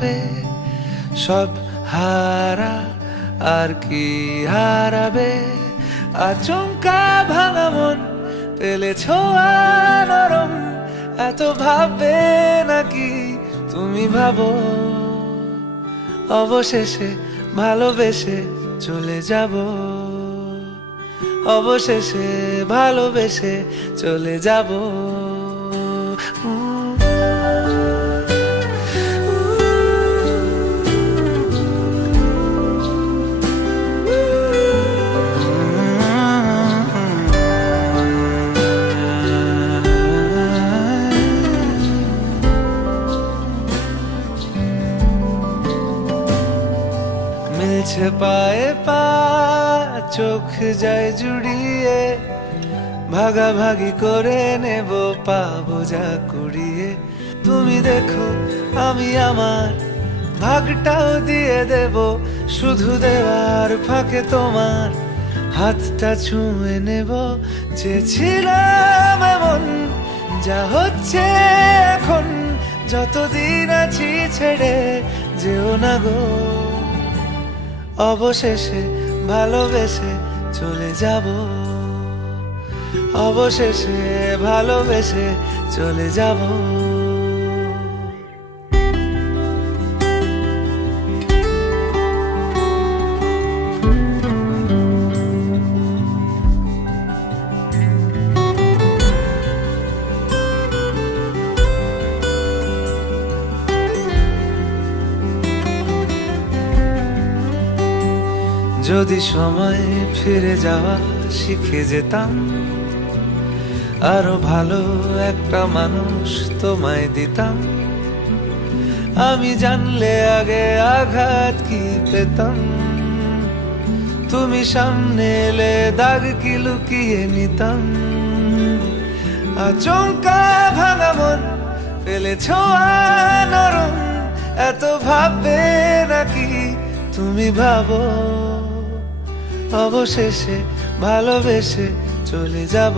কাঁপে, সব হারা আর কি হারাবে। আচমকা ভাঙা মন পেলে ছোঁয়া নরম, এত ভাববে নাকি তুমি ভাবো। অবশেষে ভালোবেসে চলে যাব, অবশেষে ভালোবেসে চলে যাব। মিলছে পায়ে পা, চোখ যায় জুড়িয়ে, ভাগাভাগি করে নেব পাবো যা কুড়িয়ে। তুমি দেখো আমি আমার ভাগটাও দিয়ে দেব, শুধু দেওয়ার ফাঁকে তোমার হাতটা ছুঁয়ে নেব। চেয়েছিলাম এমন, যা হচ্ছে এখন, যতদিন আছি ছেড়ে যেও না গো। অবশেষে ভালোবেসে চলে যাব, অবশেষে ভালোবেসে চলে যাব। যদি সময় ফিরে যাওয়া শিখে যেতাম, আরো ভালো একটা মানুষ তোমায় দিতাম। আমি জানলে আগে আঘাত কি পেতাম, তুমি সামনে এলে দাগ কি লুকিয়ে নিতাম। আচমকা ভাঙা মন পেলে ছোঁয়া নরম, এত ভাববে নাকি তুমি ভাবো। অবশেষে ভালোবেসে চলে যাব,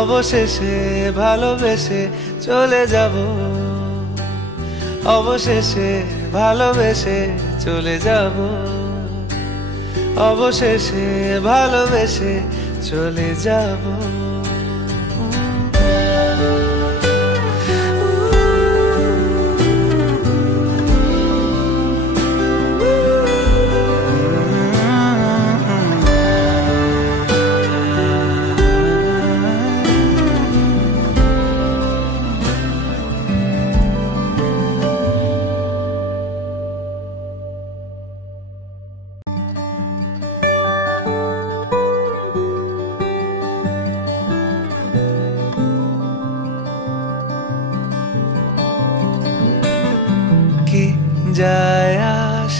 অবশেষে ভালোবেসে চলে যাব, অবশেষে ভালোবেসে চলে যাব, অবশেষে ভালোবেসে চলে যাব। কি যায়